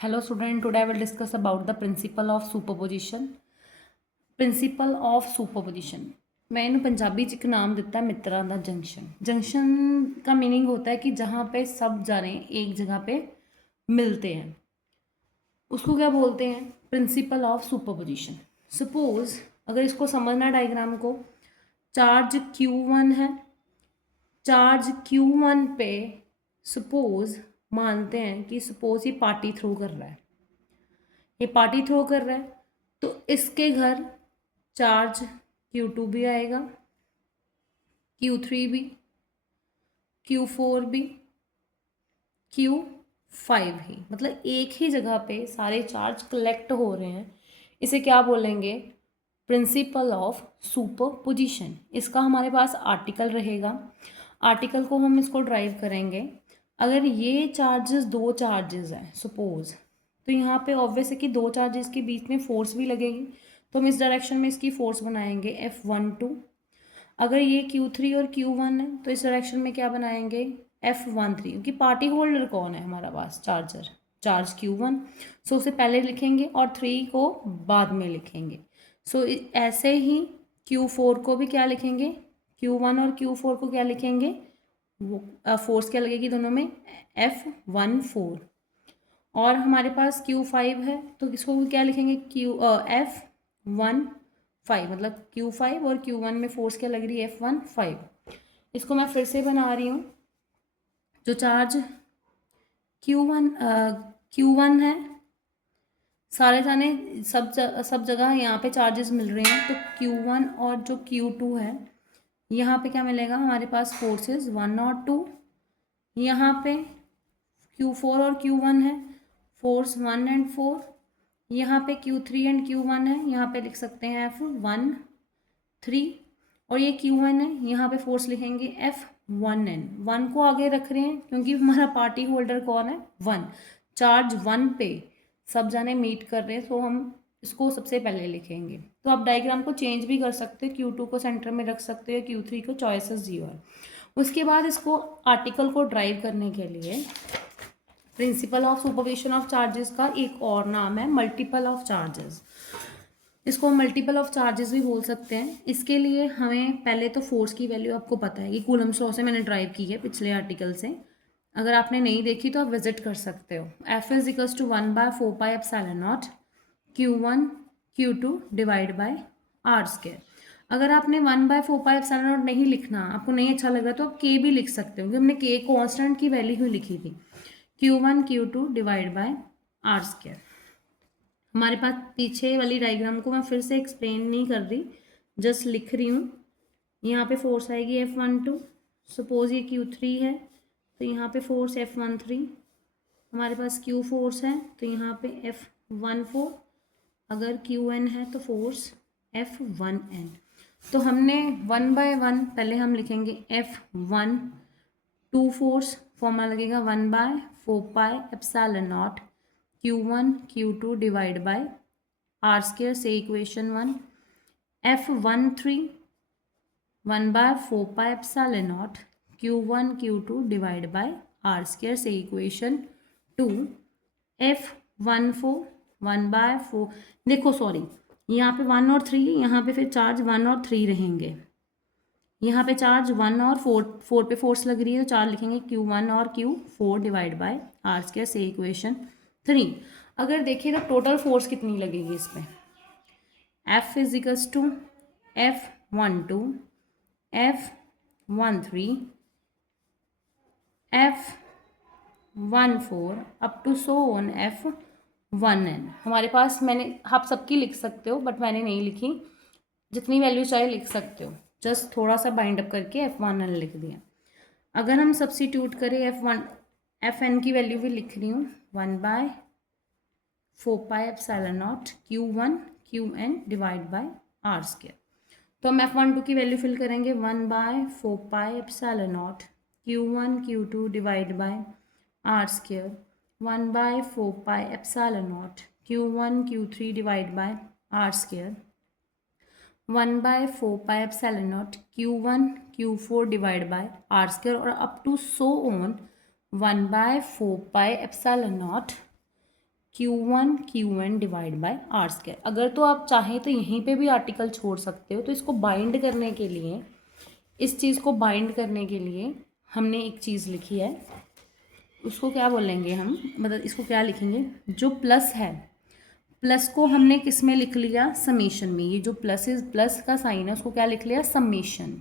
Hello student, today I will discuss about the principle of superposition. Principal of superposition मैं ਇਹਨੂੰ ਪੰਜਾਬੀ 'ਚ ਇੱਕ ਨਾਮ ਦਿੱਤਾ ਮਿੱਤਰਾਂ ਦਾ जंक्शन। जंक्शन का मीनिंग होता है कि जहाँ पे सब जाने एक जगह पे मिलते हैं उसको क्या बोलते हैं, प्रिंसिपल ऑफ सुपरपोजिशन। सपोज अगर इसको समझना डायग्राम को, चार्ज Q1 है, चार्ज Q1 पे सपोज मानते हैं कि सपोज ये पार्टी थ्रो कर रहा है, ये पार्टी थ्रो कर रहा है तो इसके घर चार्ज Q2 भी आएगा, Q3 भी, Q4 भी, Q5 ही, मतलब एक ही जगह पे सारे चार्ज कलेक्ट हो रहे हैं। इसे क्या बोलेंगे, प्रिंसिपल ऑफ सुपरपोजिशन। इसका हमारे पास आर्टिकल रहेगा, आर्टिकल को हम इसको ड्राइव करेंगे। अगर ये चार्जेस दो चार्जेस हैं सपोज, तो यहाँ पे ऑब्वियस है कि दो चार्जेस के बीच में फोर्स भी लगेगी, तो हम इस डायरेक्शन में इसकी फोर्स बनाएंगे F12। अगर ये Q3 और Q1 है तो इस डायरेक्शन में क्या बनाएंगे, F13, क्योंकि पार्टी होल्डर कौन है हमारा पास, चार्ज Q1, सो उसे पहले लिखेंगे और 3 को बाद में लिखेंगे। सो ऐसे ही Q4 को भी क्या लिखेंगे, Q1 और Q4 को क्या लिखेंगे, वो फोर्स क्या लगेगी दोनों में, F14। और हमारे पास Q5 है तो इसको क्या लिखेंगे, F15, मतलब Q5 और Q1 में फोर्स क्या लग रही है, F15। इसको मैं फिर से बना रही हूँ। जो चार्ज Q1 है, सारे जाने सब जगह यहाँ पे चार्जेस मिल रहे हैं, तो Q1 और जो Q2 है यहाँ पे क्या मिलेगा हमारे पास, फोर्सेस 1 और 2। यहाँ पे Q4 और Q1 है, फोर्स 1 एंड 4। यहाँ पे Q3 एंड Q1 है, यहाँ पे लिख सकते हैं F13। और ये Q1 है, यहाँ पे फोर्स लिखेंगे F1n। 1 को आगे रख रहे हैं क्योंकि हमारा पार्टी होल्डर कौन है, 1। चार्ज 1 पे सब जाने मीट कर रहे हैं, तो हम इसको सबसे पहले लिखेंगे। तो आप डायग्राम को चेंज भी कर सकते हो, Q2 को सेंटर में रख सकते हो, Q3 को, चॉइसेस 0 है। उसके बाद इसको आर्टिकल को ड्राइव करने के लिए principle of superposition of charges का एक और नाम है मल्टीपल ऑफ चार्जेस। इसको मल्टीपल ऑफ चार्जेस भी बोल सकते हैं। इसके लिए हमें पहले तो फोर्स की वैल्यू आपको पता है कि कूलम्स लॉ से मैंने ड्राइव की है पिछले आर्टिकल से। अगर आपने नहीं देखी तो आप विजिट कर सकते हो। F is equals to 1/4πε0 Q1 Q2 divide by R²। अगर आपने 1/4πε0 नहीं लिखना, आपको नहीं अच्छा लग रहा, तो आप K भी लिख सकते हो, क्योंकि हमने K कॉन्स्टेंट की वैल्यू ही लिखी थी। Q1 Q2 divide by R²। हमारे पास पीछे वाली डायग्राम को मैं फिर से एक्सप्लेन नहीं कर रही, जस्ट लिख रही हूँ। यहाँ पे फोर्स आएगी F12, सपोज ये Q3 है तो यहाँ पे फोर्स F13। हमारे पास Q फोर्स है तो यहाँ पे F14। अगर Qn है तो फोर्स F1n। तो हमने 1 बाय 1 पहले हम लिखेंगे F1, 2 फोर्स फॉर्मूला लगेगा 1/4πε0 Q1 Q2 divide by R² से equation 1। F13 1/4πε0 Q1 Q2 divide by R² से इक्वेशन 2। F14 1/4, देखो सॉरी, यहाँ पे 1 और 3, यहाँ पे फिर चार्ज 1 और 3 रहेंगे। यहाँ पे चार्ज 1 और 4 पे फोर्स लग रही है तो चार्ज लिखेंगे Q1 और Q4 डिवाइड बाय R² से इक्वेशन 3। अगर देखिए तो टोटल फोर्स कितनी लगेगी इस पर, F is equals to F12 F13 F14 up to so on F1n। हमारे पास, मैंने, आप सबकी लिख सकते हो बट मैंने नहीं लिखी, जितनी वैल्यू चाहे लिख सकते हो, जस्ट थोड़ा सा बाइंड अप करके F1n लिख दिया। अगर हम सब्सिट्यूट करें Fn की वैल्यू भी लिख रही हूँ, 1/4πε0 Q1 Qn divide by R²। तो हम F12 की वैल्यू फिल करेंगे 1/4πε0 Q1 Q2 divide by R², 1/4πε0 Q1 Q3 divide by R², 1/4πε0 Q1 Q4 divide by R² और up to so on 1/4πε0 Q1 Qn divide by are square. अगर तो आप चाहें तो यहीं पे भी आर्टिकल छोड़ सकते हो। तो इसको बाइंड करने के लिए, इस चीज़ को बाइंड करने के लिए हमने एक चीज़ लिखी है, उसको क्या बोलेंगे हम, मतलब इसको क्या लिखेंगे, जो प्लस है, प्लस को हमने किस में लिख लिया, समेशन में। ये जो प्लस का साइन है उसको क्या लिख लिया, समेशन।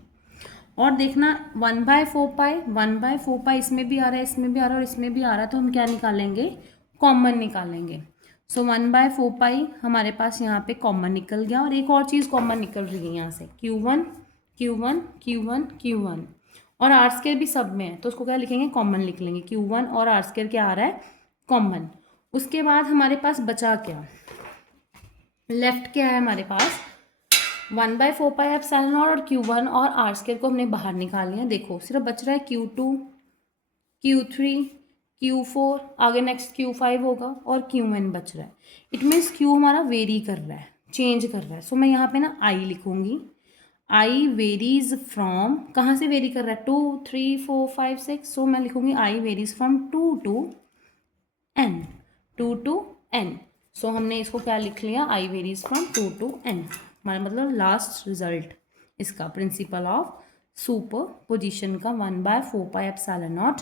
और देखना 1/4 1/4 इसमें भी आ रहा है, इसमें भी आ रहा है और इसमें भी आ रहा है, तो हम क्या निकालेंगे, कॉमन निकालेंगे। सो 1/4 हमारे पास यहाँ पे कॉमन निकल गया। और एक और चीज़ कॉमन निकल रही है यहाँ से, Q1 Q1 Q1 Q1, और आर स्क्वायर भी सब में है, तो उसको क्या लिखेंगे, कॉमन लिख लेंगे। Q1 और आर स्क्वायर क्या आ रहा है, कॉमन। उसके बाद हमारे पास बचा क्या, लेफ्ट क्या है हमारे पास, 1/4 एप्सिलॉन नॉट और Q1 और आर स्क्वायर को हमने बाहर निकाल लिया। देखो सिर्फ बच रहा है Q2 Q3 Q4, आगे नेक्स्ट Q5 होगा और Qn बच रहा है। इट मीन्स Q हमारा वेरी कर रहा है, चेंज कर रहा है। सो मैं यहाँ पे ना I लिखूंगी, I वेरीज फ्रॉम, कहाँ से वेरी कर रहा है, 2 3 4 5 6। सो मैं लिखूंगी I varies from 2 to n, 2 to n। सो हमने इसको क्या लिख लिया, I varies from 2 to n। हमारा मतलब लास्ट रिजल्ट इसका प्रिंसिपल ऑफ सुपर पोजिशन का 1/4 epsilon naught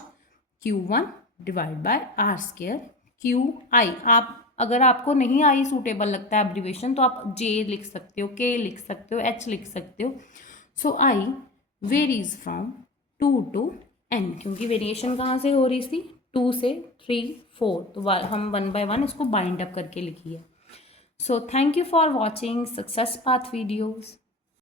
Q1 divide by are square QI। आप अगर आपको नहीं आई सूटेबल लगता है एब्रीवेशन, तो आप J लिख सकते हो, K लिख सकते हो, H लिख सकते हो। सो I varies from 2 to n, क्योंकि वेरिएशन कहाँ से हो रही थी, 2 से 3 4, तो हम 1 by 1 इसको बाइंड अप करके लिखिए। So thank you for watching success path videos.